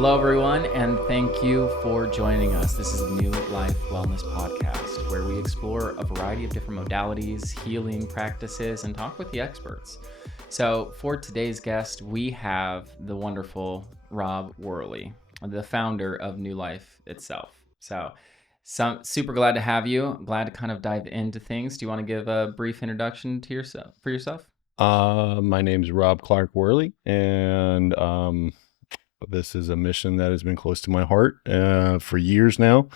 Hello, everyone, and thank you for joining us. This is the New Life Wellness Podcast, where we explore a variety of different modalities, healing practices, and talk with the experts. So for today's guest, we have the wonderful Robb Worley, the founder of New Life itself. So super glad to have you. I'm glad to kind of dive into things. Do you want to give a brief introduction to yourself? My name's Robb Clark Worley, and this is a mission that has been close to my heart for years now,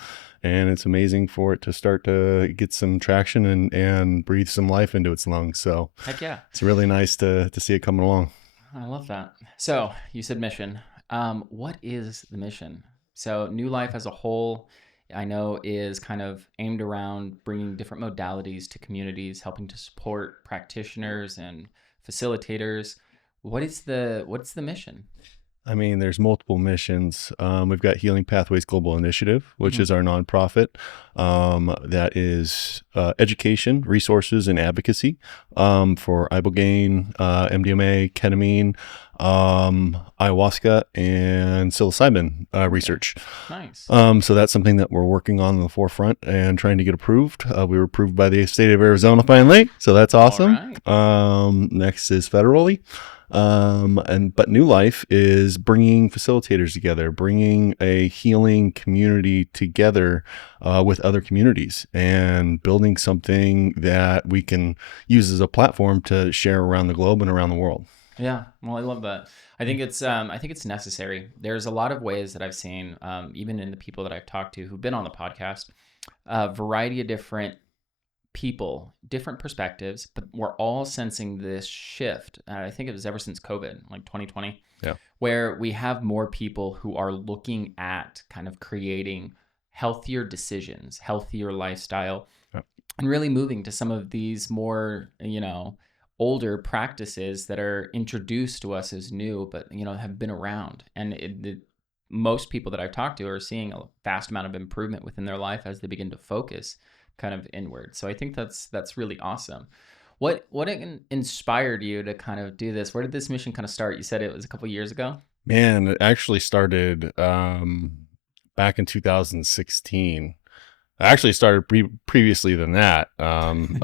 and it's amazing for it to start to get some traction and breathe some life into its lungs. So Heck yeah. It's really nice to see it coming along. I love that. So you said mission. What is the mission? So New Life as a whole, I know, is kind of aimed around bringing different modalities to communities, helping to support practitioners and facilitators. What's the mission? I mean, there's multiple missions. We've got Healing Pathways Global Initiative, which is our nonprofit that is education, resources, and advocacy for ibogaine, MDMA, ketamine, ayahuasca, and psilocybin research. Nice. So that's something that we're working on the forefront and trying to get approved. We were approved by the state of Arizona finally, so that's awesome. All right. Next is federally. But New Life is bringing facilitators together, bringing a healing community together with other communities, and building something that we can use as a platform to share around the globe and around the world. Yeah, well, I love that. I think it's necessary. There's a lot of ways that I've seen, even in the people that I've talked to who've been on the podcast, a variety of different people, different perspectives, but we're all sensing this shift. I think it was ever since COVID, like 2020, where we have more people who are looking at kind of creating healthier decisions, healthier lifestyle, and really moving to some of these more, older practices that are introduced to us as new, but, have been around. And most people that I've talked to are seeing a vast amount of improvement within their life as they begin to focus kind of inward. So I think that's really awesome. What inspired you to kind of do this? Where did this mission kind of start? You said it was a couple of years ago. Man, it actually started back in 2016. I actually started previously than that. I mean,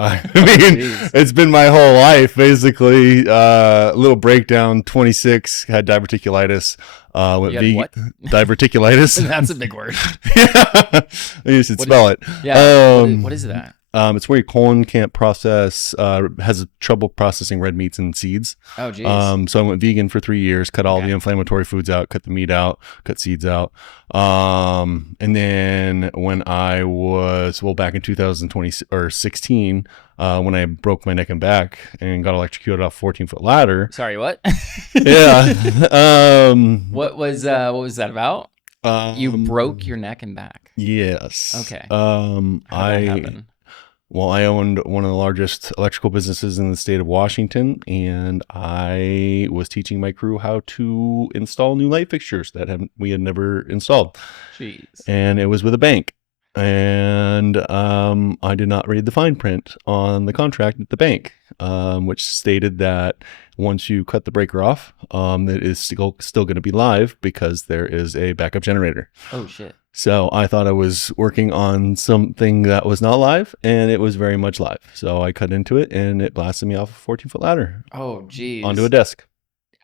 it's been my whole life, basically. Little breakdown, 26, had diverticulitis. What? Diverticulitis. That's a big word. Yeah. You should spell it. Yeah. What is that? It's where your colon can't process, has trouble processing red meats and seeds. Oh, geez. So I went vegan for 3 years, cut all the inflammatory foods out, cut the meat out, cut seeds out. And then when I was, back in 2016, when I broke my neck and back and got electrocuted off a 14-foot ladder. Sorry, what? Yeah. What was that about? You broke your neck and back. Yes. Okay. How did that happen? Well, I owned one of the largest electrical businesses in the state of Washington, and I was teaching my crew how to install new light fixtures that we had never installed. Jeez. And it was with a bank. And I did not read the fine print on the contract at the bank, which stated that once you cut the breaker off, it is still going to be live because there is a backup generator. Oh, shit. So I thought I was working on something that was not live, and it was very much live. So I cut into it, and it blasted me off a 14-foot ladder. Oh, geez. Onto a desk.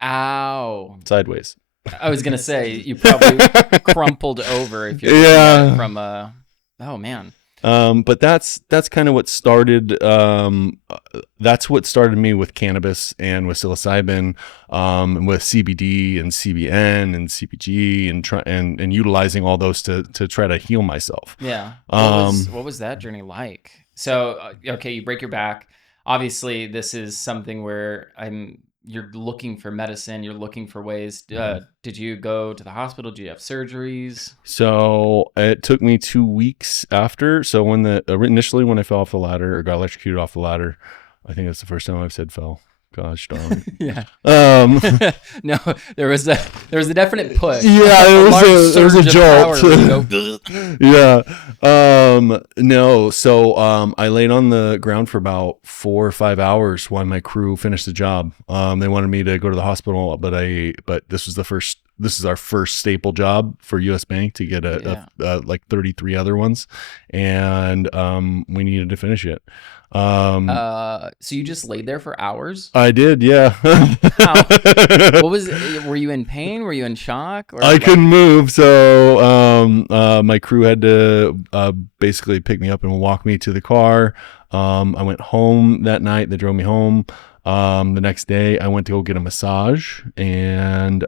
Ow. Sideways. I was going to say, you probably crumpled over if you're from a... Oh, man. But that's kind of what started. That's what started me with cannabis and with psilocybin, and with CBD and CBN and CBG and utilizing all those to try to heal myself. Yeah. What was that journey like? So, okay, you break your back. Obviously, this is something where you're looking for medicine. You're looking for ways. Did you go to the hospital? Did you have surgeries? So it took me 2 weeks after. So initially when I fell off the ladder or got electrocuted off the ladder, I think that's the first time I've said fell. Gosh darn. Yeah. No, there was a definite push. Yeah, there was a jolt. Yeah. No. So I laid on the ground for about 4 or 5 hours while my crew finished the job. They wanted me to go to the hospital, but this was the first this is our first staple job for U.S. Bank to get like 33 other ones, and we needed to finish it. So you just laid there for hours? I did, yeah. How? Were you in pain? Were you in shock? Or I couldn't move, so my crew had to basically pick me up and walk me to the car. I went home that night. They drove me home. The next day, I went to go get a massage, and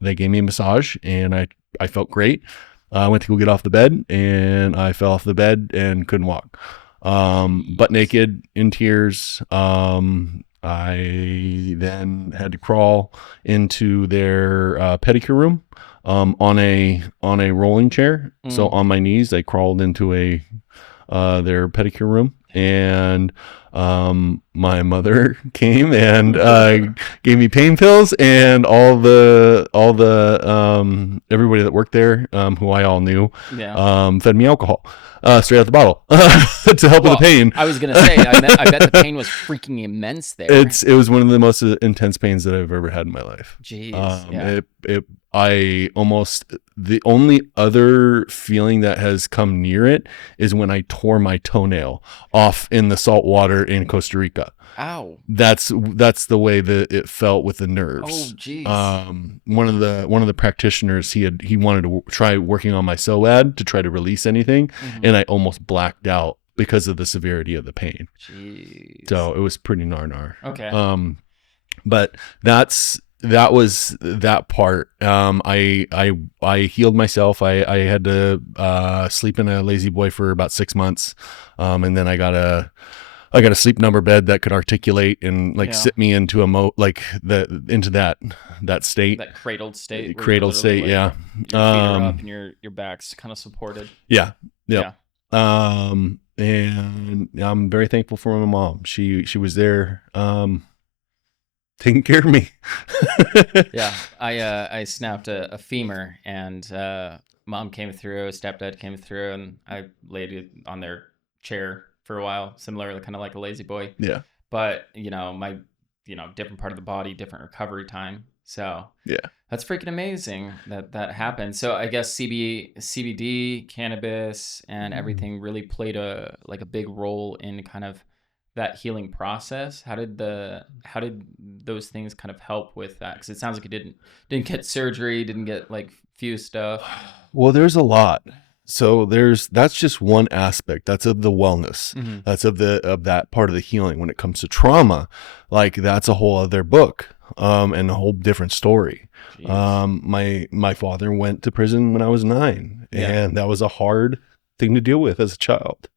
they gave me a massage, and I felt great. I went to go get off the bed, and I fell off the bed and couldn't walk. Butt naked, in tears. I then had to crawl into their pedicure room on a rolling chair. So on my knees, I crawled into their pedicure room, and my mother came and gave me pain pills, and all the everybody that worked there, who I all knew, fed me alcohol straight out the bottle to help with the pain. I was gonna say, I bet the pain was freaking immense there. It was one of the most intense pains that I've ever had in my life. Jeez. The only other feeling that has come near it is when I tore my toenail off in the salt water in Costa Rica. Ow. That's the way that it felt with the nerves. Oh, jeez. One of the practitioners, he wanted to try working on my psoas to try to release anything, and I almost blacked out because of the severity of the pain. Jeez. So it was pretty gnar. Okay. But that was that part. I healed myself. I had to sleep in a lazy boy for about 6 months, and then I got a sleep number bed that could articulate and sit me into into that state. That cradled state. Cradled state, yeah. Your feet are up and your back's kind of supported. Yeah. Yep. Yeah. And I'm very thankful for my mom. She was there, taking care of me. Yeah. I snapped a femur, and mom came through, stepdad came through, and I laid it on their chair for a while, similar, kind of like a lazy boy. Yeah. But my different part of the body, different recovery time. So yeah, that's freaking amazing that happened. So I guess CBD, cannabis, and everything really played a big role in kind of that healing process. How did those things kind of help with that? Because it sounds like you didn't get surgery, didn't get few stuff. Well, there's a lot. So that's just one aspect. That's of the wellness. Mm-hmm. That's of that part of the healing. When it comes to trauma, that's a whole other book, and a whole different story. Jeez. My father went to prison when I was 9, and that was a hard thing to deal with as a child.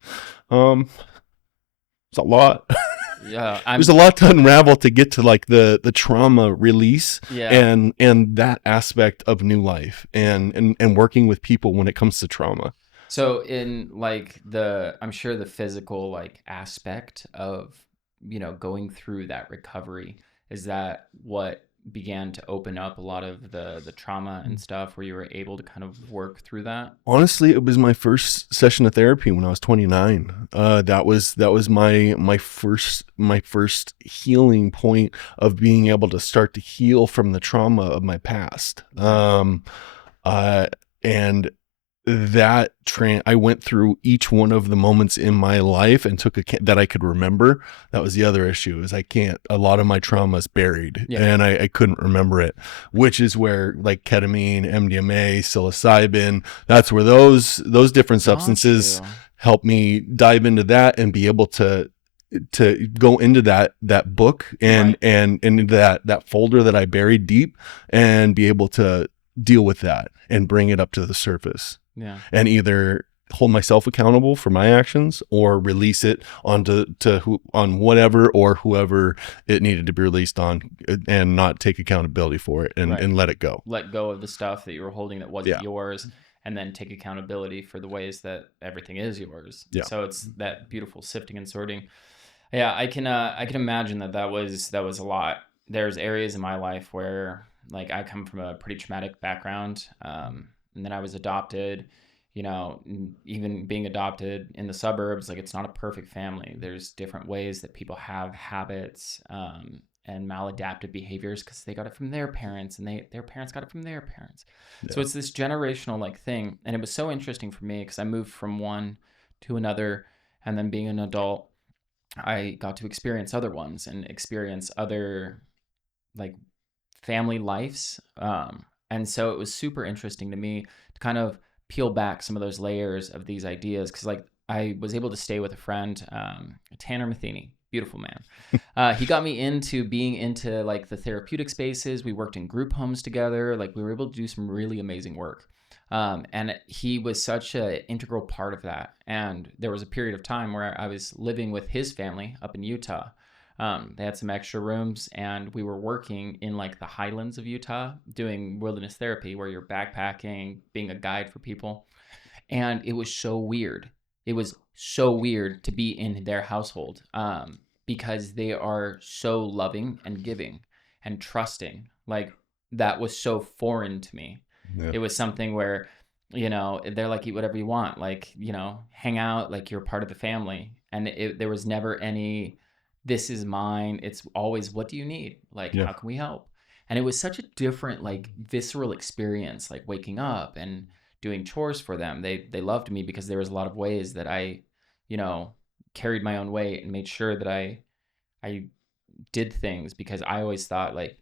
It's a lot. Yeah, there's a lot to unravel to get to the trauma release, and that aspect of new life and working with people when it comes to trauma. So in I'm sure the physical aspect of going through that recovery, is that what began to open up a lot of the trauma and stuff, where you were able to kind of work through that? Honestly, it was my first session of therapy when I was 29. That was my first healing point of being able to start to heal from the trauma of my past. And that I went through each one of the moments in my life and took that I could remember. That was the other issue, is a lot of my trauma is buried, and I couldn't remember it, which is where ketamine, MDMA, psilocybin, that's where those different substances help me dive into that and be able to go into that book and into that folder that I buried deep, and be able to deal with that and bring it up to the surface. Yeah. And either hold myself accountable for my actions, or release it on whatever or whoever it needed to be released on, and not take accountability for it, and let it go. Let go of the stuff that you were holding that wasn't yours, and then take accountability for the ways that everything is yours. Yeah. So it's that beautiful sifting and sorting. Yeah, I can imagine that was a lot. There's areas in my life where I come from a pretty traumatic background, and then I was adopted. Even being adopted in the suburbs, it's not a perfect family. There's different ways that people have habits, and maladaptive behaviors because they got it from their parents, and their parents got it from their parents. So Yeah. it's this generational like thing. And it was so interesting for me because I moved from one to another, and then being an adult, I got to experience other ones and experience other like family lives. And so it was super interesting to me to kind of peel back some of those layers of these ideas, because like I was able to stay with a friend, Tanner Matheny, beautiful man. He got me into being into like the therapeutic spaces. We worked in group homes together. Like we were able to do some really amazing work. And he was such an integral part of that. And there was a period of time where I was living with his family up in Utah. They had some extra rooms, and we were working in like the highlands of Utah doing wilderness therapy, where you're backpacking, being a guide for people. And it was so weird. It was so weird to be in their household, because they are so loving and giving and trusting. Like that was so foreign to me. Yeah. It was something where, they're like, eat whatever you want, like, hang out, like you're part of the family. And there was never any, this is mine. It's always, what do you need? Like, Yeah. how can we help? And it was such a different, like visceral experience, like waking up and doing chores for them. They loved me because there was a lot of ways that I, carried my own weight and made sure that I did things, because I always thought like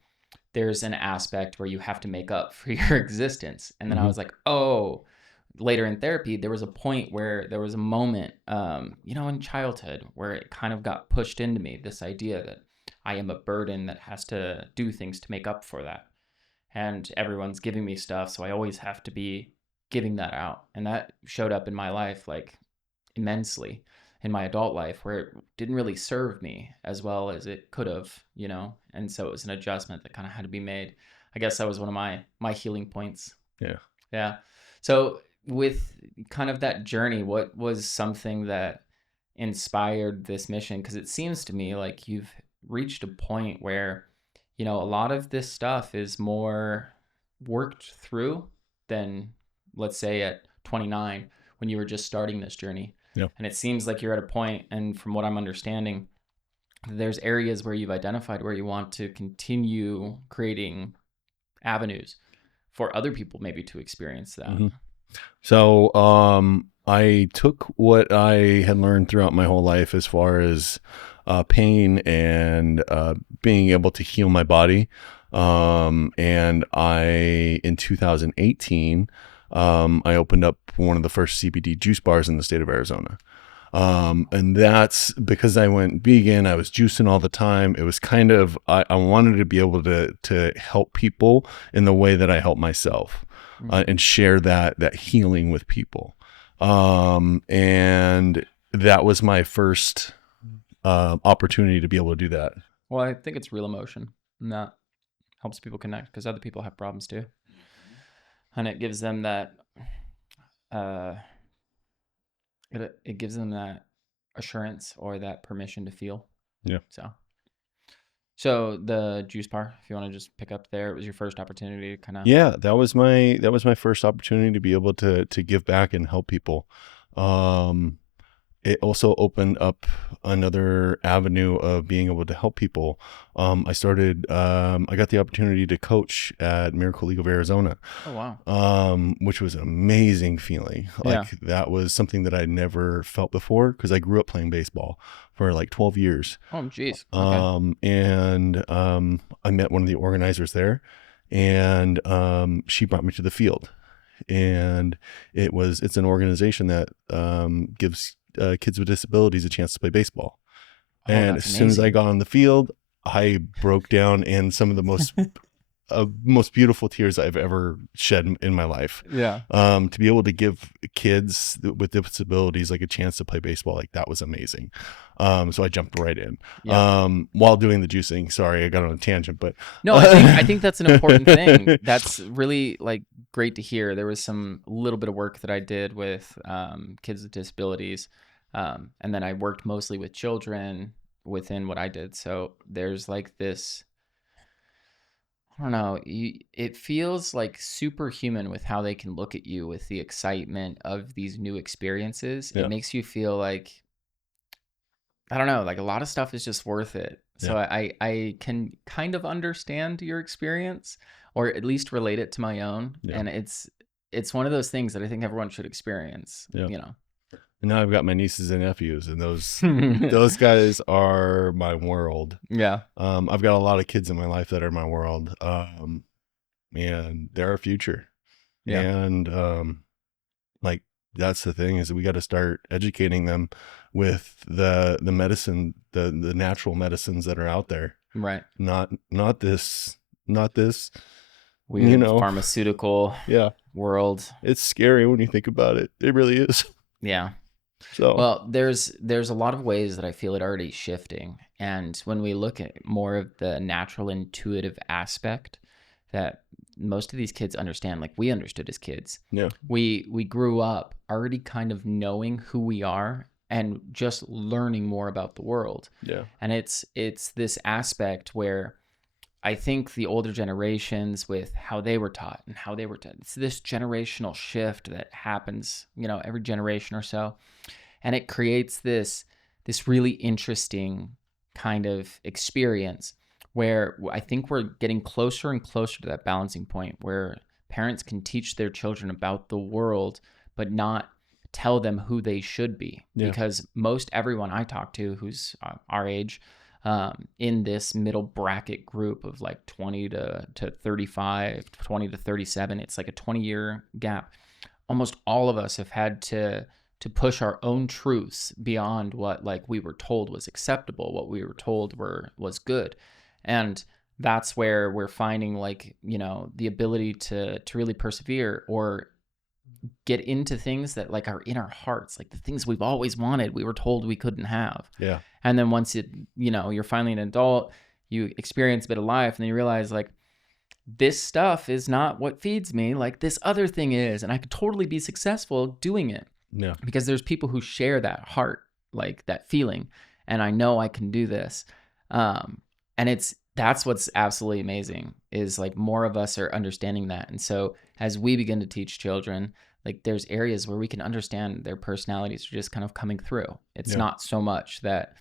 there's an aspect where you have to make up for your existence. And then I was like, oh, later in therapy, there was a point where there was a moment, in childhood where it kind of got pushed into me, this idea that I am a burden that has to do things to make up for that. And everyone's giving me stuff, so I always have to be giving that out. And that showed up in my life like immensely in my adult life, where it didn't really serve me as well as it could have, and so it was an adjustment that kind of had to be made. I guess that was one of my healing points. Yeah. So with kind of that journey, what was something that inspired this mission? Because it seems to me like you've reached a point where, a lot of this stuff is more worked through than, let's say, at 29 when you were just starting this journey. Yeah. And it seems like you're at a point, and from what I'm understanding, there's areas where you've identified where you want to continue creating avenues for other people maybe to experience that. So I took what I had learned throughout my whole life as far as pain and being able to heal my body. And in 2018, I opened up one of the first CBD juice bars in the state of Arizona. And that's because I went vegan. I was juicing all the time. It was kind of, I wanted to be able to help people in the way that I help myself, and share that healing with people. And that was my first opportunity to be able to do that. Well, I think it's real emotion, and that helps people connect, because other people have problems too. And it gives them that, it gives them that assurance or that permission to feel. Yeah. So the juice bar, if you want to just pick up there, it was your first opportunity to kind of. Yeah, that was my first opportunity to be able to give back and help people. It also opened up another avenue of being able to help people. I got the opportunity to coach at Miracle League of Arizona. Oh, wow. Which was an amazing feeling. Like that was something that I'd never felt before, because I grew up playing baseball for like 12 years. Oh, geez. Okay. And I met one of the organizers there, and she brought me to the field. And it's an organization that gives kids with disabilities a chance to play baseball. And as soon as I got on the field, I broke down in some of the most beautiful tears I've ever shed in my life. Yeah. To be able to give kids with disabilities like a chance to play baseball, like that was amazing. So I jumped right in. While doing the juicing. Sorry, I got on a tangent, but no, I think that's an important thing. That's really like great to hear. There was some little bit of work that I did with kids with disabilities, and then I worked mostly with children within what I did. So there's like this, I don't know, it feels like superhuman with how they can look at you with the excitement of these new experiences. Yeah. It makes you feel like, I don't know, like a lot of stuff is just worth it. So I can kind of understand your experience, or at least relate it to my own. Yeah. And it's one of those things that I think everyone should experience, Yeah. you know. And now I've got my nieces and nephews, and those guys are my world. Yeah. I've got a lot of kids in my life that are my world. And they're our future. Yeah. And like that's the thing, is we got to start educating them with the medicine, the natural medicines that are out there. Right. Not this Weird pharmaceutical world. It's scary when you think about it. It really is. Yeah. So well, there's a lot of ways that I feel it already shifting. And when we look at more of the natural intuitive aspect that most of these kids understand, like we understood as kids. Yeah. We grew up already kind of knowing who we are and just learning more about the world. Yeah. And it's this aspect where I think the older generations, with how they were taught and how they were taught, it's this generational shift that happens, every generation or so. And it creates this really interesting kind of experience where I think we're getting closer and closer to that balancing point where parents can teach their children about the world, but not tell them who they should be. Yeah. Because most everyone I talk to who's our age, in this middle bracket group of like 20 to 35, 20 to 37, it's like a 20-year gap. Almost all of us have had to push our own truths beyond what like we were told was acceptable, what we were told was good. And that's where we're finding like, the ability to really persevere or get into things that like are in our hearts, like the things we've always wanted, we were told we couldn't have. Yeah. And then once you're finally an adult, you experience a bit of life, and then you realize like, this stuff is not what feeds me, like this other thing is, and I could totally be successful doing it. Yeah. Because there's people who share that heart, like that feeling, and I know I can do this. And that's what's absolutely amazing, is like more of us are understanding that. And so as we begin to teach children, like there's areas where we can understand their personalities are just kind of coming through. It's not so much that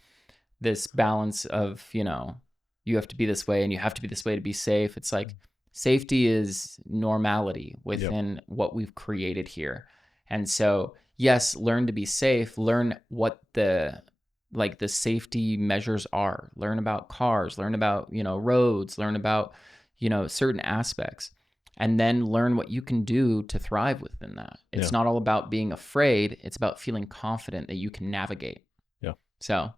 this balance of, you have to be this way and you have to be this way to be safe. It's like safety is normality within what we've created here. And so, yes, learn to be safe, learn what the safety measures are, learn about cars, learn about, roads, learn about, certain aspects, and then learn what you can do to thrive within that. It's not all about being afraid. It's about feeling confident that you can navigate. Yeah. So,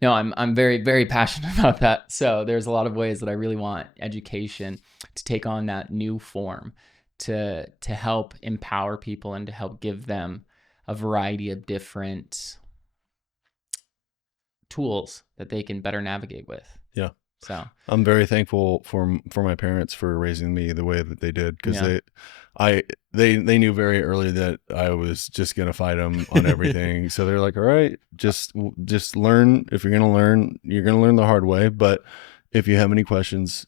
no, I'm very, very passionate about that. So there's a lot of ways that I really want education to take on that new form to help empower people and to help give them a variety of different tools that they can better navigate with. Yeah. So I'm very thankful for my parents for raising me the way that they did, because they knew very early that I was just gonna fight them on everything. So they're like, all right, just learn. If you're gonna learn, you're gonna learn the hard way. But if you have any questions,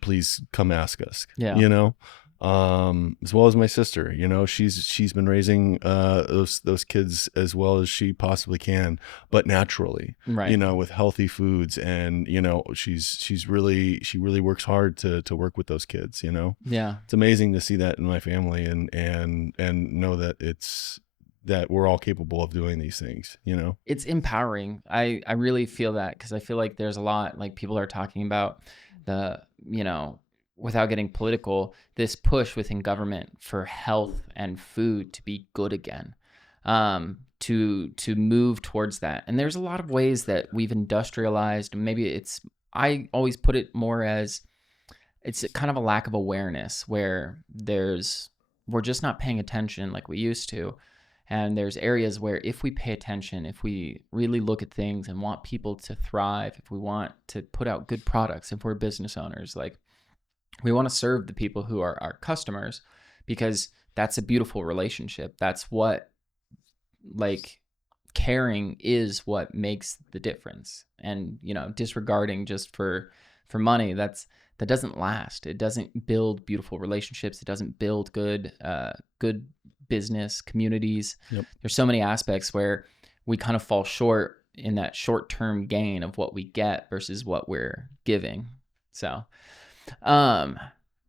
please come ask us. Yeah. As well as my sister, she's been raising those kids as well as she possibly can, but naturally, right. With healthy foods, and she really works hard to work with those kids. Yeah, it's amazing to see that in my family, and know that we're all capable of doing these things. It's empowering. I really feel that, because I feel like there's a lot, like people are talking about the without getting political, this push within government for health and food to be good again, to move towards that. And there's a lot of ways that we've industrialized. Maybe I always put it more as it's kind of a lack of awareness, where we're just not paying attention like we used to. And there's areas where if we pay attention, if we really look at things and want people to thrive, if we want to put out good products, if we're business owners, like, we want to serve the people who are our customers, because that's a beautiful relationship. That's what, like, caring is what makes the difference. And, disregarding just for money, that doesn't last. It doesn't build beautiful relationships. It doesn't build good business communities. Yep. There's so many aspects where we kind of fall short in that short-term gain of what we get versus what we're giving. So, um,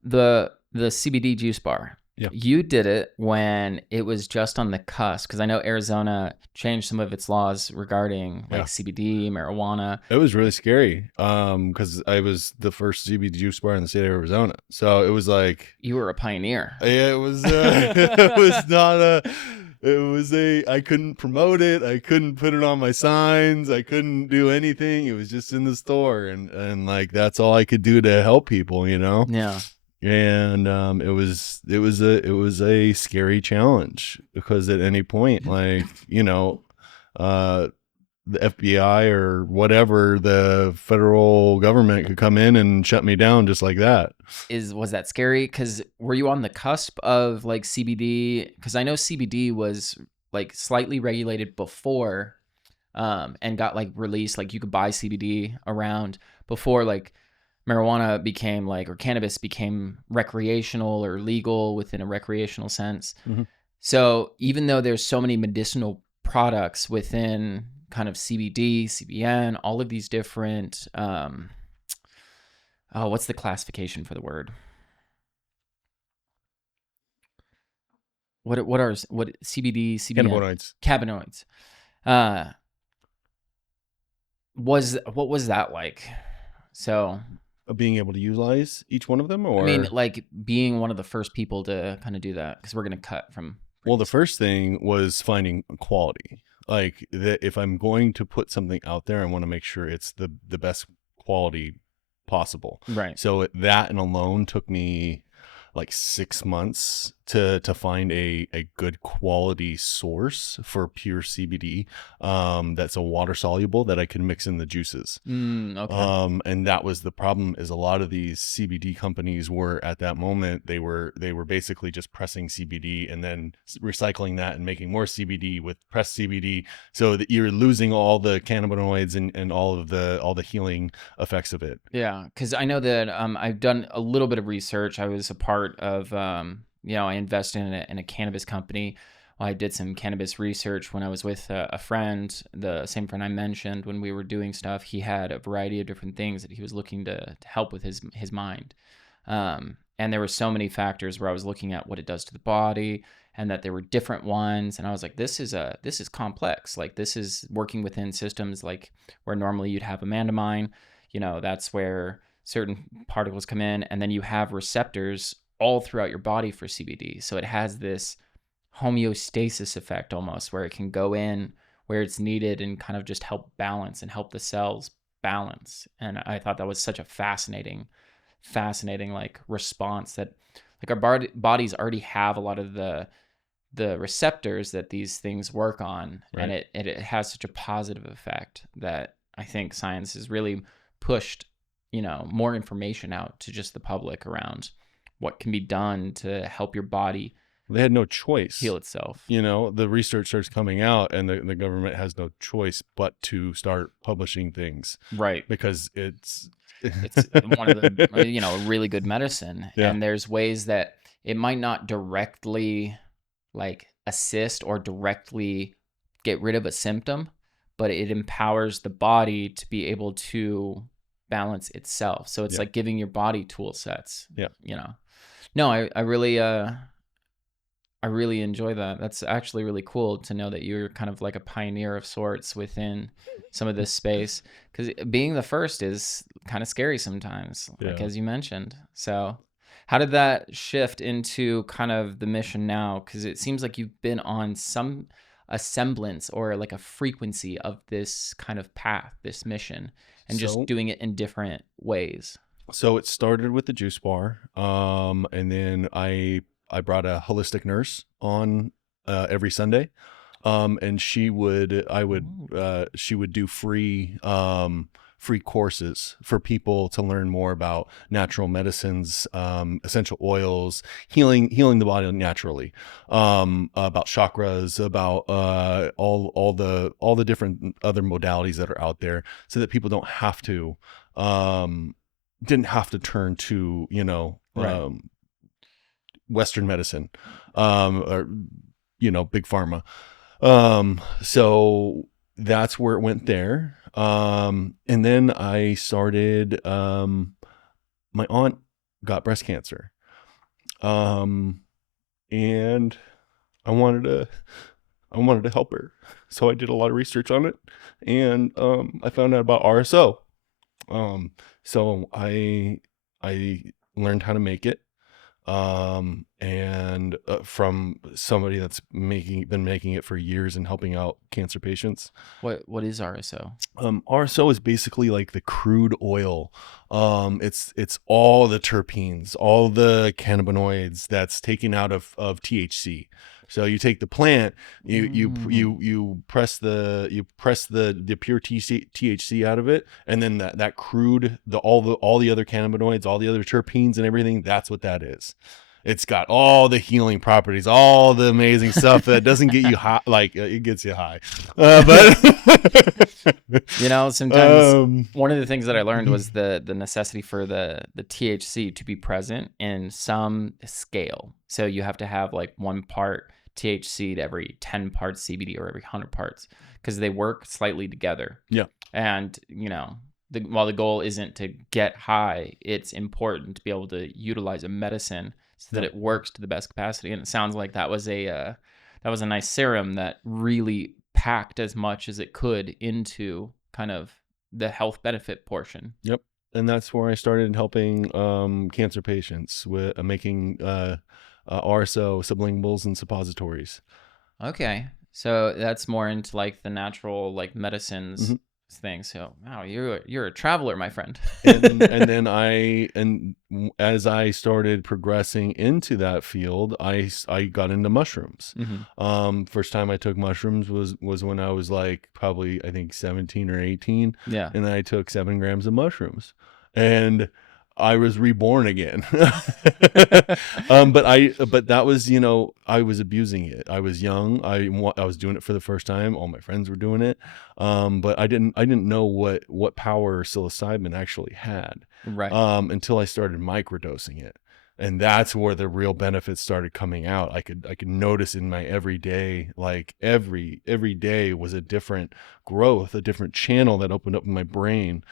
the CBD juice bar. Yeah. You did it when it was just on the cusp, because I know Arizona changed some of its laws regarding like CBD, marijuana. It was really scary because I was the first CBD juice bar in the state of Arizona. So it was like, You were a pioneer. it was it was not a it was a I couldn't promote it. I couldn't put it on my signs. I couldn't do anything. It was just in the store, and like that's all I could do to help people, you know. Yeah. And it was a scary challenge because at any point, like, you know, the FBI or whatever, the federal government could come in and shut me down just like that. Was that scary? Because were you on the cusp of like CBD? Because I know CBD was like slightly regulated before, and got like released. Like you could buy CBD around before like marijuana became like, or cannabis became recreational or legal within a recreational sense. Mm-hmm. So even though there's so many medicinal products within kind of CBD, CBN, all of these different, what's the classification for the word? What CBD, CBN? Cannabinoids. What was that like? So Being able to utilize each one of them, or I mean, like being one of the first people to kind of do that, because we're gonna cut from. Well, the first thing was finding quality. Like that, if I'm going to put something out there, I want to make sure it's the best quality possible. Right. So that and alone took me like 6 months to find a good quality source for pure CBD that's a water soluble that I can mix in the juices. Okay. And that was the problem, is a lot of these CBD companies were at that moment, they were basically just pressing CBD and then recycling that and making more CBD with pressed CBD, so that you're losing all the cannabinoids and all the healing effects of it. Yeah, because I know that I've done a little bit of research. I was a part of I invested in a cannabis company. I did some cannabis research when I was with a friend, the same friend I mentioned. When we were doing stuff, he had a variety of different things that he was looking to help with his mind. And there were so many factors where I was looking at what it does to the body, and that there were different ones. And I was like, this is complex. Like, this is working within systems like where normally you'd have amandamine. That's where certain particles come in, and then you have receptors all throughout your body for CBD. So it has this homeostasis effect almost, where it can go in where it's needed and kind of just help balance and help the cells balance. And I thought that was such a fascinating like response, that like our bodies already have a lot of the receptors that these things work on. Right. And it has such a positive effect that I think science has really pushed more information out to just the public around what can be done to help your body. They had no choice. Heal itself. The research starts coming out, and the government has no choice but to start publishing things. Right. Because it's one of the, really good medicine. Yeah. And there's ways that it might not directly like assist or directly get rid of a symptom, but it empowers the body to be able to balance itself. So it's like giving your body tool sets. Yeah. No, I really enjoy that. That's actually really cool to know that you're kind of like a pioneer of sorts within some of this space, because being the first is kind of scary sometimes, like as you mentioned. So how did that shift into kind of the mission now? Because it seems like you've been on a semblance or like a frequency of this kind of path, this mission, and just doing it in different ways. So it started with the juice bar, and then I brought a holistic nurse on every Sunday, and she would do free courses for people to learn more about natural medicines, essential oils, healing the body naturally, about chakras, about all the different other modalities that are out there, so that people didn't have to turn to Western medicine, or big pharma. So that's where it went there. And then I started, my aunt got breast cancer. Um, and I wanted to, I wanted to help her. So I did a lot of research on it, and, I found out about RSO. Um, so I learned how to make it, and from somebody that's been making it for years and helping out cancer patients. What is RSO? RSO is basically like the crude oil. It's all the terpenes, all the cannabinoids that's taken out of THC. So you take the plant, you press the pure THC out of it, and then that crude, all the other cannabinoids, all the other terpenes and everything. That's what that is. It's got all the healing properties, all the amazing stuff that doesn't get you high. Like it gets you high, but You know, sometimes one of the things that I learned was the necessity for the THC to be present in some scale. So you have to have like 1 part THC to every 10 parts CBD or every 100 parts, because they work slightly together. Yeah. And, you know, while the goal isn't to get high, it's important to be able to utilize a medicine so that it works to the best capacity. And it sounds like that was a nice serum that really packed as much as it could into kind of the health benefit portion. Yep. And that's where I started helping cancer patients with making RSO sublinguals and suppositories. Okay. So that's more into like the natural like medicines thing. So wow, you're a traveler, my friend. and then as I started progressing into that field, I got into mushrooms. First time I took mushrooms was when I was like probably I think 17 or 18. Yeah. And then I took 7 grams of mushrooms, and I was reborn again. But that was, I was abusing it. I was young. I was doing it for the first time. All my friends were doing it. But I didn't know what power psilocybin actually had. Right. Until I started microdosing it. And that's where the real benefits started coming out. I could notice in my everyday, like every day was a different growth, a different channel that opened up in my brain.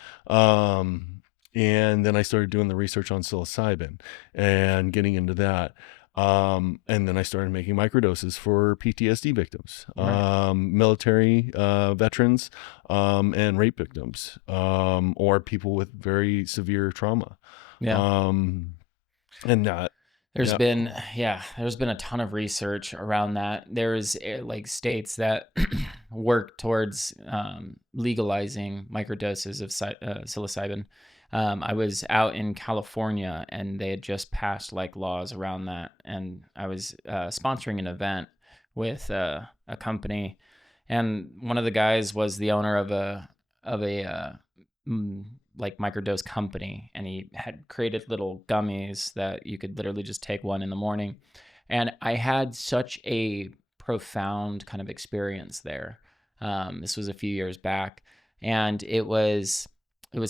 And then I started doing the research on psilocybin and getting into that. And then I started making microdoses for PTSD victims, military veterans, and rape victims, or people with very severe trauma. Yeah. And that There's been a ton of research around that. There's like states that work towards legalizing microdoses of psilocybin. I was out in California and they had just passed like laws around that, and I was sponsoring an event with a company, and one of the guys was the owner of a like microdose company, and he had created little gummies that you could literally just take one in the morning. And I had such a profound kind of experience there. This was a few years back, and it was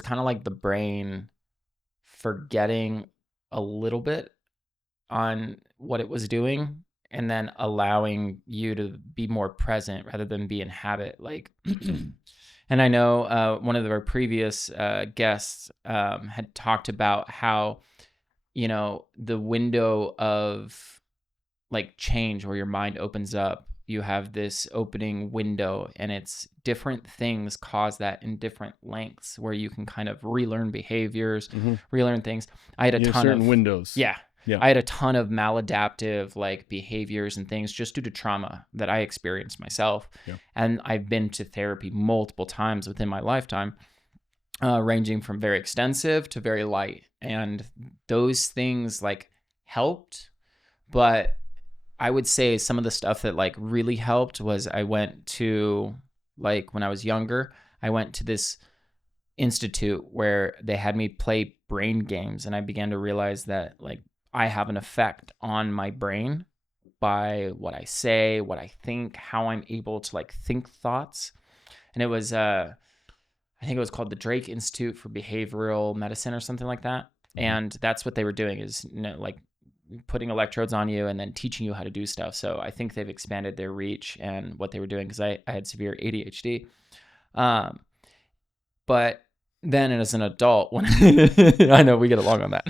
kind of like the brain forgetting a little bit on what it was doing, and then allowing you to be more present rather than be in habit. Like, and I know one of our previous guests had talked about how, the window of like change where your mind opens up, you have this opening window, and it's different things cause that in different lengths where you can kind of relearn behaviors, relearn things. I had a ton certain of windows. Yeah. I had a ton of maladaptive like behaviors and things just due to trauma that I experienced myself. Yeah. And I've been to therapy multiple times within my lifetime, ranging from very extensive to very light. And those things like helped, but I would say some of the stuff that like really helped was I went to, like when I was younger, I went to this institute where they had me play brain games, and I began to realize that like I have an effect on my brain by what I say, what I think, how I'm able to like think thoughts. And it was I think it was called the Drake Institute for Behavioral Medicine or something like that. And that's what they were doing is like putting electrodes on you and then teaching you how to do stuff. So I think they've expanded their reach and what they were doing, because I had severe ADHD. But then as an adult, when I know we get along on that.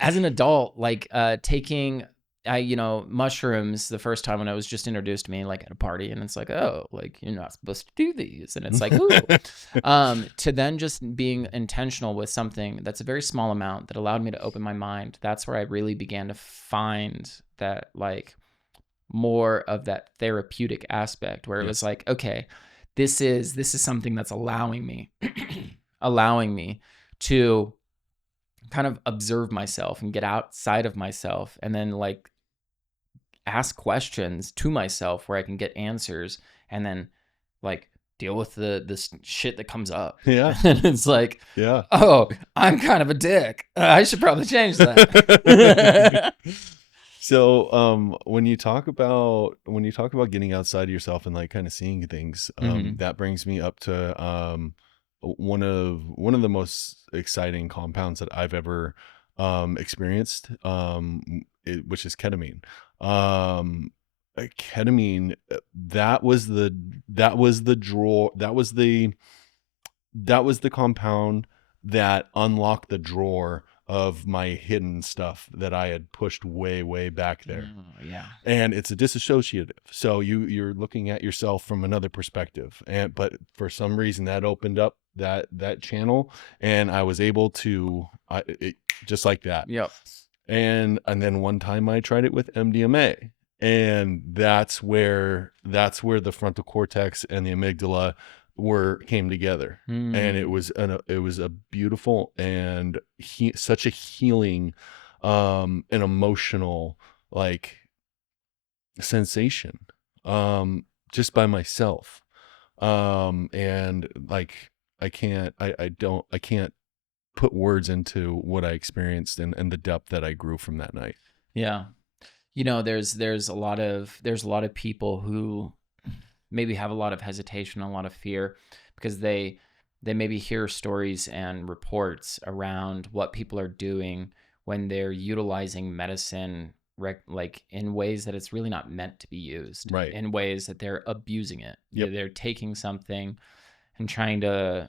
As an adult, like taking mushrooms the first time when I was just introduced to me, like at a party, and it's like, oh, like you're not supposed to do these, and it's like, ooh. To then just being intentional with something that's a very small amount that allowed me to open my mind. That's where I really began to find that, like, more of that therapeutic aspect, where it was like, okay, this is something that's allowing me to kind of observe myself and get outside of myself, and then like ask questions to myself where I can get answers, and then like deal with this shit that comes up. Yeah. And it's like, Yeah. oh, I'm kind of a dick. I should probably change that. So when you talk about getting outside of yourself and like kind of seeing things, that brings me up to one of the most exciting compounds that I've ever experienced, which is ketamine. Ketamine, that was the compound that unlocked the drawer of my hidden stuff that I had pushed way back there. Yeah. And it's a dissociative. So you're looking at yourself from another perspective. But for some reason that opened up that channel, and I was able to just like that. Yep. And then one time I tried it with MDMA, and that's where the frontal cortex and the amygdala came together. And it was a beautiful and such a healing an emotional like sensation just by myself, and like I can't put words into what I experienced and the depth that I grew from that night. Yeah. There's a lot of people who maybe have a lot of hesitation, a lot of fear, because they maybe hear stories and reports around what people are doing when they're utilizing medicine like in ways that it's really not meant to be used, right? In ways that they're abusing it. Yep. They're taking something and trying to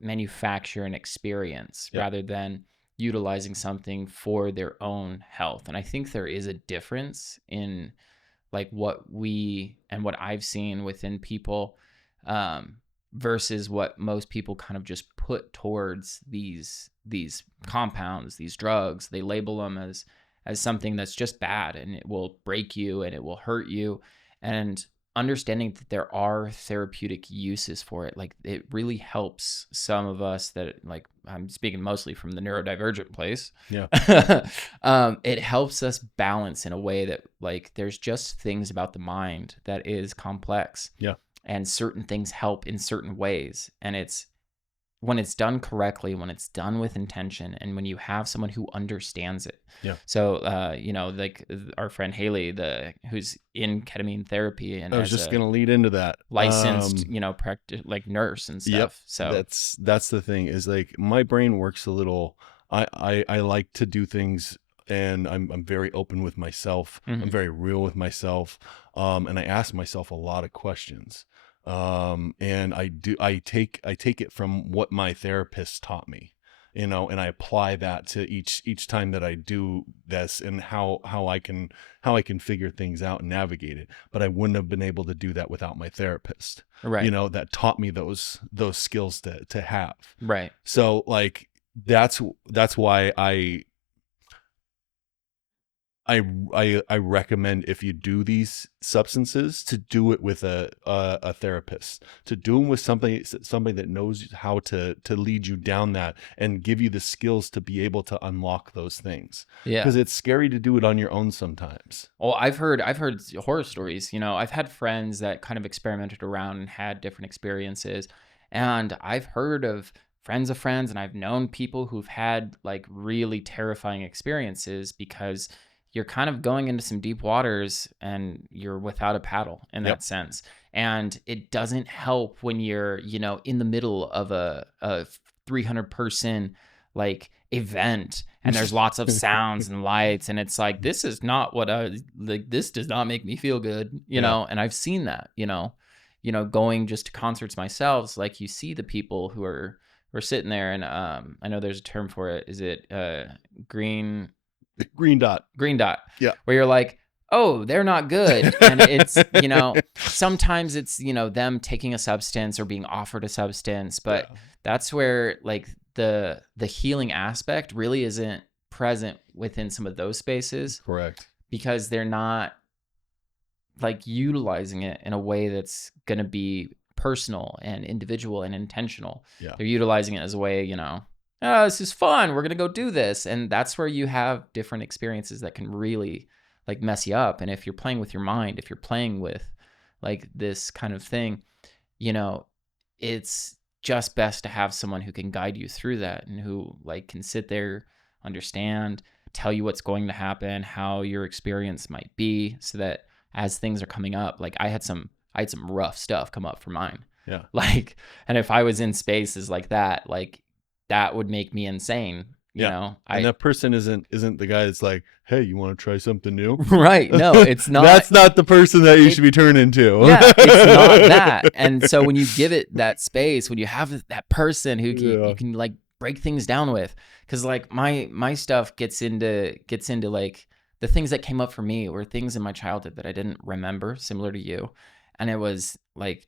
manufacture an experience, yep, rather than utilizing something for their own health. And I think there is a difference in like what I've seen within people, versus what most people kind of just put towards these compounds, these drugs. They label them as something that's just bad, and it will break you and it will hurt you. And understanding that there are therapeutic uses for it, like it really helps some of us that, like, I'm speaking mostly from the neurodivergent place. Yeah. It helps us balance in a way that, like, there's just things about the mind that is complex. Yeah. And certain things help in certain ways. And it's when it's done correctly, when it's done with intention, and when you have someone who understands it. Yeah. So, like our friend Haley, who's in ketamine therapy, and I was just going to lead into that, licensed, like nurse and stuff. Yep. So that's the thing, is like my brain works a little. I like to do things, and I'm very open with myself. Mm-hmm. I'm very real with myself. And I ask myself a lot of questions. And I take it from what my therapist taught me, and I apply that to each time that I do this, and how I can figure things out and navigate it. But I wouldn't have been able to do that without my therapist, right? That taught me those skills to have. Right. So like, that's why I recommend, if you do these substances, to do it with a therapist, to do them with somebody that knows how to lead you down that and give you the skills to be able to unlock those things. Yeah. Because it's scary to do it on your own sometimes. Well, I've heard horror stories. I've had friends that kind of experimented around and had different experiences. And I've heard of friends of friends, and I've known people who've had like really terrifying experiences, because you're kind of going into some deep waters and you're without a paddle in that sense. And it doesn't help when you're, in the middle of a 300 person like event and there's lots of sounds and lights, and it's like, this is not what I like, this does not make me feel good, you know. And I've seen that, you know, going just to concerts myself, like you see the people who are sitting there, and I know there's a term for it. Is it green dot? Yeah. Where you're like, oh, they're not good. And it's, you know, sometimes it's, you know, them taking a substance or being offered a substance, but that's where like the healing aspect really isn't present within some of those spaces. Correct. Because they're not like utilizing it in a way that's going to be personal and individual and intentional. Yeah. They're utilizing it as a way, you know, oh, this is fun, we're going to go do this. And that's where you have different experiences that can really like mess you up. And if you're playing with your mind, if you're playing with like this kind of thing, you know, it's just best to have someone who can guide you through that and who like can sit there, understand, tell you what's going to happen, how your experience might be, so that as things are coming up, like I had some rough stuff come up for mine. Yeah. Like, and if I was in spaces like that, like that would make me insane. You know, and that person isn't the guy that's like, hey, you want to try something new? Right. No, it's not. That's not the person that you should be turning into. Yeah, it's not that. And so when you give it that space, when you have that person who you can like break things down with, because like my stuff gets into like the things that came up for me were things in my childhood that I didn't remember, similar to you. And it was like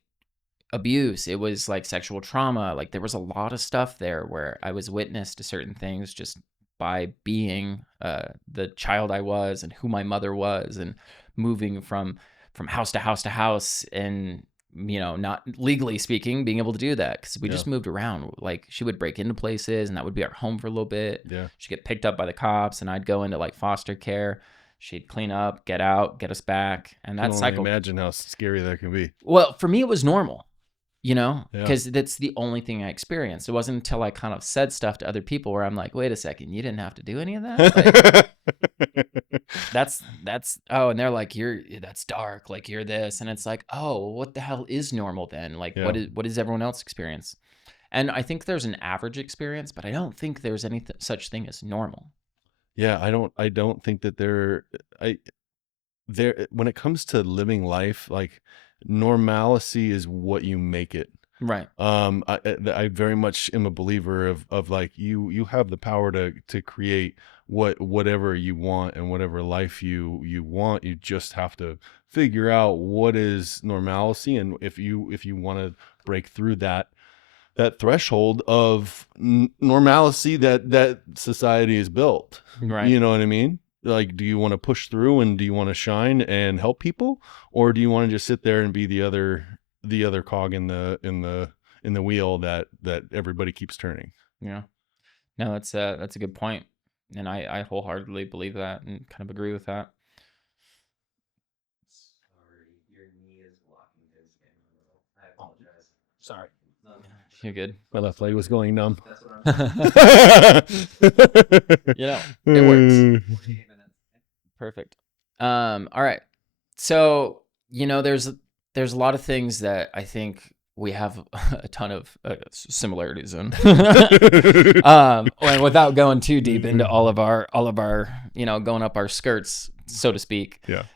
abuse, it was like sexual trauma, like there was a lot of stuff there where I was witness to certain things just by being the child I was and who my mother was, and moving from house to house to house, and you know, not legally speaking being able to do that because we just moved around. Like she would break into places and that would be our home for a little bit. She'd get picked up by the cops and I'd go into like foster care. She'd clean up, get out, get us back, and that cycle. Imagine how scary that can be. Well, for me it was normal. You know, because that's the only thing I experienced. It wasn't until I kind of said stuff to other people where I'm like, wait a second, you didn't have to do any of that? Like, that's, oh, and they're like, that's dark, like you're this. And it's like, oh, what the hell is normal then? Like, what is everyone else experience? And I think there's an average experience, but I don't think there's any such thing as normal. Yeah, I don't think that when it comes to living life, like, normalcy is what you make it. Right. I very much am a believer of like you have the power to create whatever you want and whatever life you want. You just have to figure out what is normalcy, and if you want to break through that threshold of normalcy that society is built. Right. You know what I mean? Like, do you want to push through and do you want to shine and help people, or do you want to just sit there and be the other cog in the wheel that everybody keeps turning? Yeah. No, that's a good point. And I wholeheartedly believe that and kind of agree with that. Sorry, your knee is blocking his game a little. I apologize. Sorry. You're good. My left leg was going numb. That's what I'm saying. You know, it works. 48 minutes. Perfect. All right. So, you know, there's a lot of things that I think we have a ton of similarities in. And without going too deep into all of our, you know, going up our skirts, so to speak. Yeah.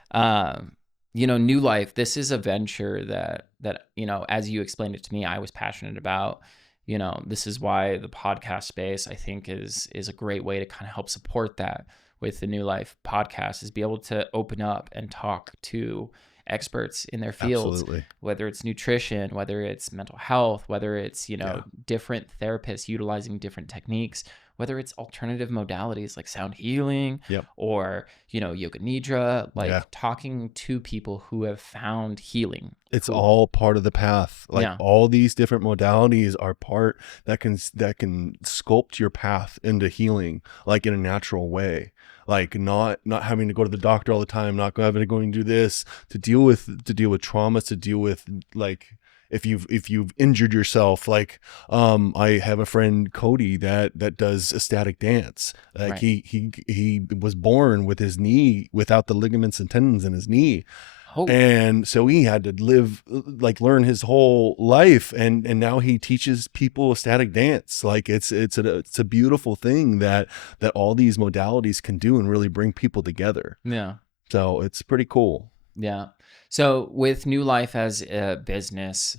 You know, New Life, this is a venture that, you know, as you explained it to me, I was passionate about. You know, this is why the podcast space, I think, is a great way to kind of help support that with the New Life podcast, is be able to open up and talk to experts in their fields. Absolutely. Whether it's nutrition, whether it's mental health, whether it's, you know, different therapists utilizing different techniques, whether it's alternative modalities like sound healing or, you know, yoga nidra, like talking to people who have found healing. It's all part of the path. Like all these different modalities are part that can sculpt your path into healing, like in a natural way. Like not having to go to the doctor all the time, not having to go and do this to deal with traumas, to deal with like if you've injured yourself. Like I have a friend, Cody, that does ecstatic dance. Like he was born with his knee without the ligaments and tendons in his knee. Oh, And so he had to learn his whole life, and now he teaches people ecstatic dance. Like it's a beautiful thing that all these modalities can do and really bring people together. yeah. So it's pretty cool. Yeah. So with New Life as a business,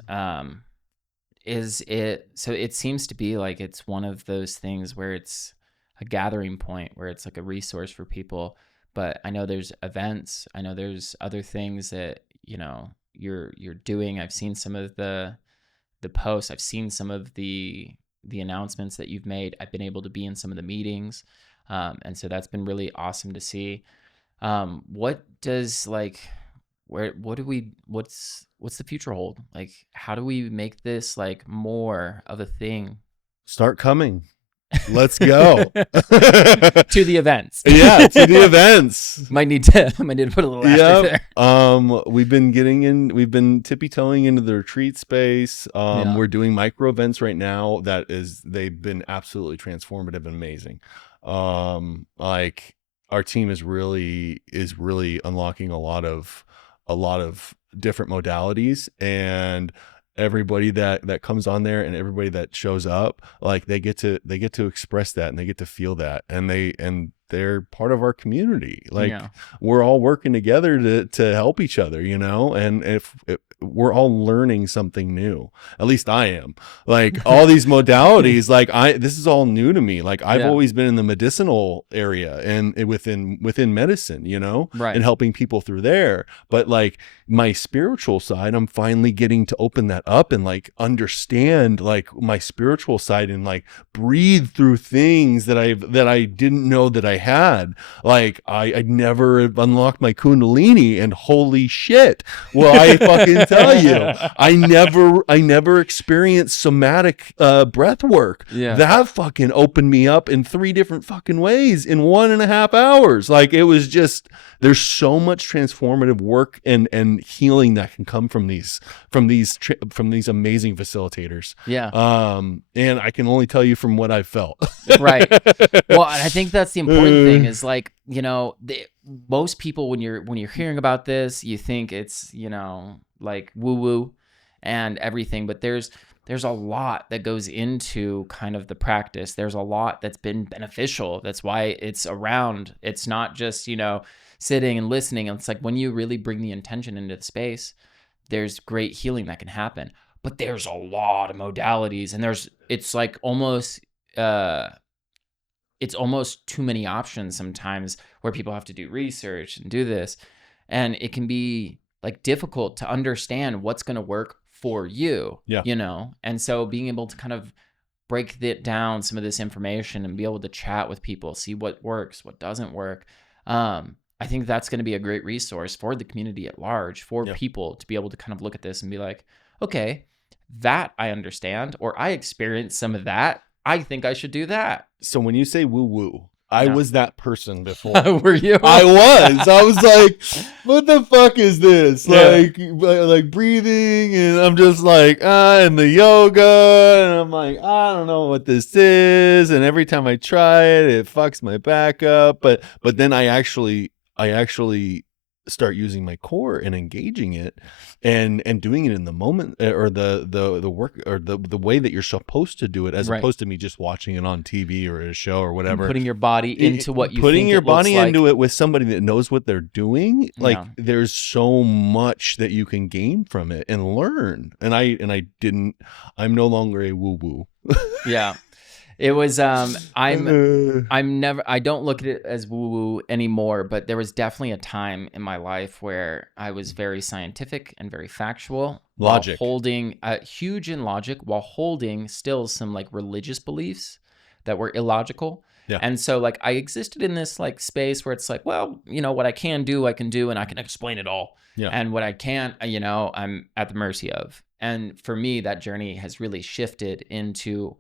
it seems to be like it's one of those things where it's a gathering point, where it's like a resource for people. But I know there's events, I know there's other things that, you're doing. I've seen some of the posts, I've seen some of the announcements that you've made. I've been able to be in some of the meetings. And so that's been really awesome to see. What does what's the future hold? Like, how do we make this like more of a thing? Start coming. Let's go. To the events. Yeah, to the events. might need to put a little asterisk there. We've been tippy-toeing into the retreat space. Yeah. We're doing micro events right now they've been absolutely transformative and amazing. Like our team is really unlocking a lot of different modalities, and everybody that comes on there and everybody that shows up, like they get to express that, and they get to feel that, and they're part of our community. Like Yeah. we're all working together to help each other, and if we're all learning something new, at least I am. Like all these modalities, like this is all new to me. Like I've Yeah. always been in the medicinal area and within medicine, Right. and helping people through there. But like my spiritual side, I'm finally getting to open that up and like understand like my spiritual side, and like breathe through things that I didn't know that I had. Like I never unlocked my Kundalini, and holy shit, well, I fucking tell you, I never experienced somatic breath work. Yeah. That fucking opened me up in 3 different fucking ways in 1.5 hours. Like it was just, there's so much transformative work and healing that can come from these amazing facilitators. Yeah. And I can only tell you from what I've felt. Right. Well, and I think that's the important thing is like, most people, when you're hearing about this, you think it's, like woo woo and everything, but there's a lot that goes into kind of the practice. There's a lot that's been beneficial. That's why it's around. It's not just, sitting and listening. It's like when you really bring the intention into the space, there's great healing that can happen. But there's a lot of modalities, and it's like almost it's almost too many options sometimes, where people have to do research and do this, and it can be like difficult to understand what's going to work for you. Yeah. And so being able to kind of break down some of this information and be able to chat with people, see what works, what doesn't work. I think that's going to be a great resource for the community at large, for people to be able to kind of look at this and be like, okay, that I understand, or I experienced some of that. I think I should do that. So when you say woo woo, I was that person before. Were you? I was like, what the fuck is this? Like breathing, and I'm just like, and the yoga, and I'm like, I don't know what this is. And every time I try it, it fucks my back up. But then I actually start using my core and engaging it and doing it in the moment, or the work, or the way that you're supposed to do it, as opposed to me just watching it on TV or a show or whatever. And putting your body into what you putting think your it looks body like. into it with somebody that knows what they're doing. Like there's so much that you can gain from it and learn. And I'm no longer a woo woo. Yeah. It was I don't look at it as woo woo anymore, but there was definitely a time in my life where I was very scientific and very factual, Logic, while holding huge in logic, while holding still some like religious beliefs that were illogical. Yeah. And so like I existed in this like space where it's like, well, what I can do, I can do, and I can explain it all. Yeah. And what I can't, I'm at the mercy of. And for me, that journey has really shifted into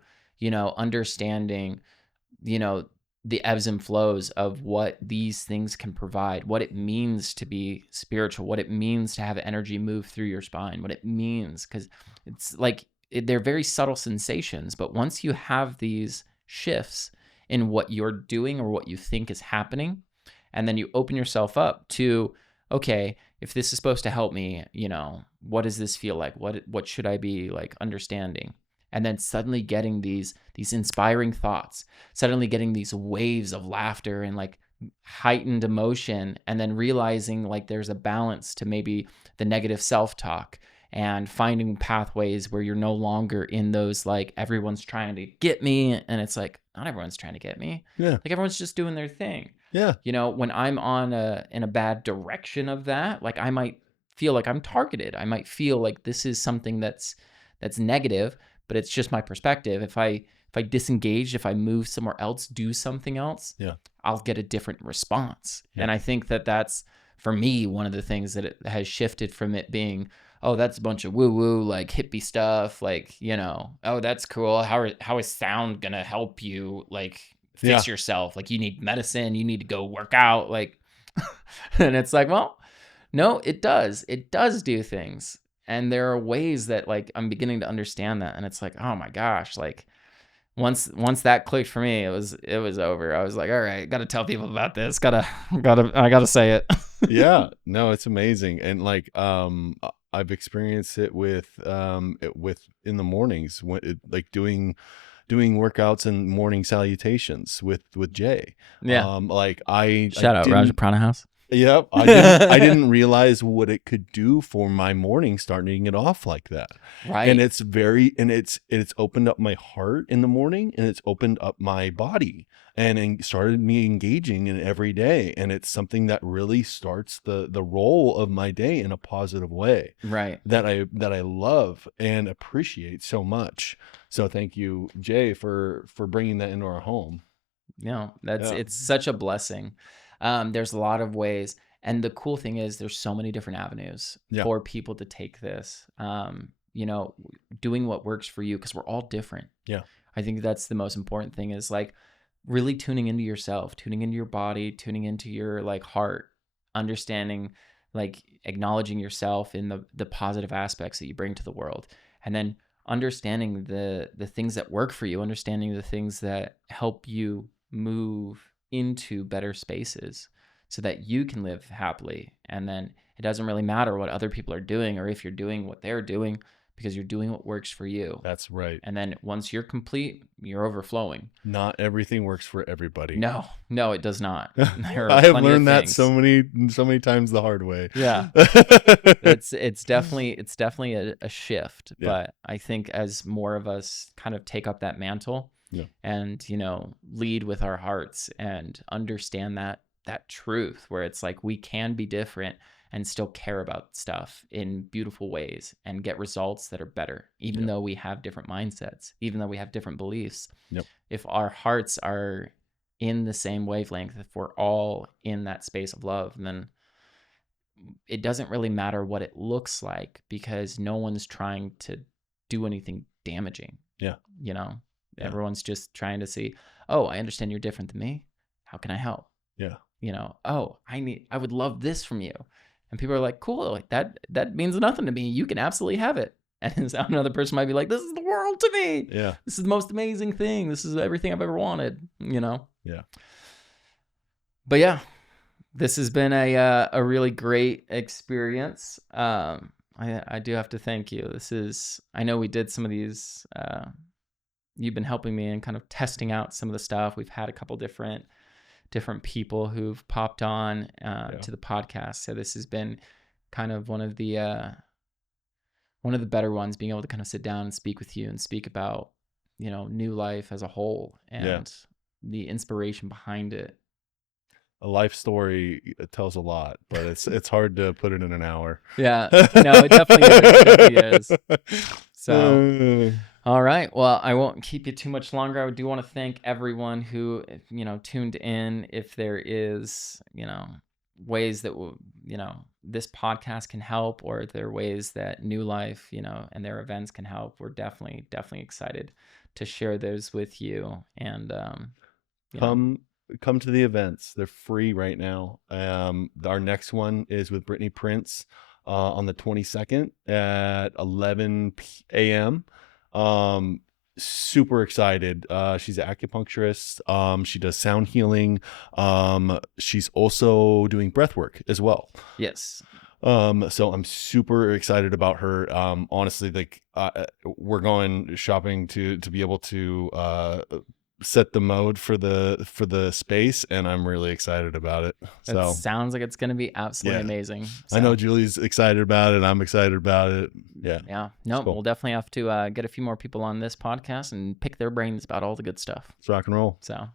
understanding, the ebbs and flows of what these things can provide, what it means to be spiritual, what it means to have energy move through your spine, what it means, because it's like they're very subtle sensations. But once you have these shifts in what you're doing or what you think is happening, and then you open yourself up to, okay, if this is supposed to help me, what does this feel like? What should I be like understanding? And then suddenly getting these inspiring thoughts, suddenly getting these waves of laughter and like heightened emotion, and then realizing like there's a balance to maybe the negative self-talk, and finding pathways where you're no longer in those like everyone's trying to get me, and it's like not everyone's trying to get me. Yeah. Like everyone's just doing their thing. Yeah. When I'm in a bad direction of that, like I might feel like I'm targeted. I might feel like this is something that's negative, but it's just my perspective. If I disengage, if I move somewhere else, do something else, Yeah. I'll get a different response. Yeah. And I think that that's, for me, one of the things that it has shifted from it being, oh, that's a bunch of woo-woo, like hippie stuff, like, oh, that's cool. How is sound going to help you, like, fix yourself? Like, you need medicine, you need to go work out, like, and it's like, well, no, it does. It does do things. And there are ways that, like, I'm beginning to understand that. And it's like, oh my gosh, like, once that clicked for me, it was over. I was like, all right, got to tell people about this. I gotta say it. Yeah, no, it's amazing. And like, I've experienced it with in the mornings like doing workouts and morning salutations with Jay. Yeah. Like I Shout out Raja Prana House. Yep. I didn't realize what it could do for my morning, starting it off like that. Right. And it's opened up my heart in the morning, and it's opened up my body, and started me engaging in it every day. And it's something that really starts the role of my day in a positive way. Right. That I love and appreciate so much. So thank you, Jay, for bringing that into our home. It's such a blessing. There's a lot of ways. And the cool thing is there's so many different avenues for people to take this, doing what works for you, because we're all different. Yeah. I think that's the most important thing, is like really tuning into yourself, tuning into your body, tuning into your like heart, understanding, like acknowledging yourself in the positive aspects that you bring to the world. And then understanding the things that work for you, understanding the things that help you move into better spaces so that you can live happily. And then it doesn't really matter what other people are doing, or if you're doing what they're doing, because you're doing what works for you. That's right. And then once you're complete, you're overflowing. Not everything works for everybody. No, it does not. I have learned that so many times the hard way. Yeah. It's definitely a shift. Yeah. But I think as more of us kind of take up that mantle, and lead with our hearts and understand that truth, where it's like we can be different and still care about stuff in beautiful ways and get results that are better, even though we have different mindsets, even though we have different beliefs. If our hearts are in the same wavelength, if we're all in that space of love, then it doesn't really matter what it looks like, because no one's trying to do anything damaging. Everyone's just trying to see, oh, I understand you're different than me. How can I help? Oh, I would love this from you. And people are like, cool, like that means nothing to me. You can absolutely have it. And another person might be like, this is the world to me. Yeah. This is the most amazing thing. This is everything I've ever wanted, Yeah. But yeah, this has been a really great experience. I do have to thank you. I know we did some of these, you've been helping me in kind of testing out some of the stuff. We've had a couple different people who've popped on to the podcast. So this has been kind of one of the better ones, being able to kind of sit down and speak with you and speak about, new life as a whole and the inspiration behind it. A life story tells a lot, but it's hard to put it in an hour. Yeah, no, it definitely is. So, all right. Well, I won't keep you too much longer. I do want to thank everyone who, tuned in. If there is, ways that, this podcast can help, or if there are ways that New Life, and their events can help, we're definitely excited to share those with you. And, come to the events. They're free right now. Our next one is with Brittany Prince on the 22nd at 11 a.m. Super excited. She's an acupuncturist. She does sound healing. She's also doing breath work as well. Yes. So I'm super excited about her. Honestly, like we're going shopping to be able to set the mode for the space, and I'm really excited about it. It So sounds like it's going to be absolutely yeah, amazing. I know So, Julie's excited about it. I'm excited about it. Yeah. yeah, no, cool. we'll definitely have to get a few more people on this podcast and pick their brains about all the good stuff. Let's rock and roll. So,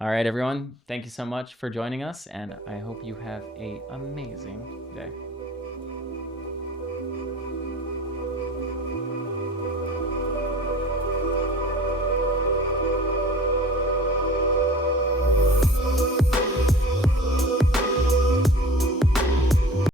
all right, everyone, thank you so much for joining us, and I hope you have a amazing day.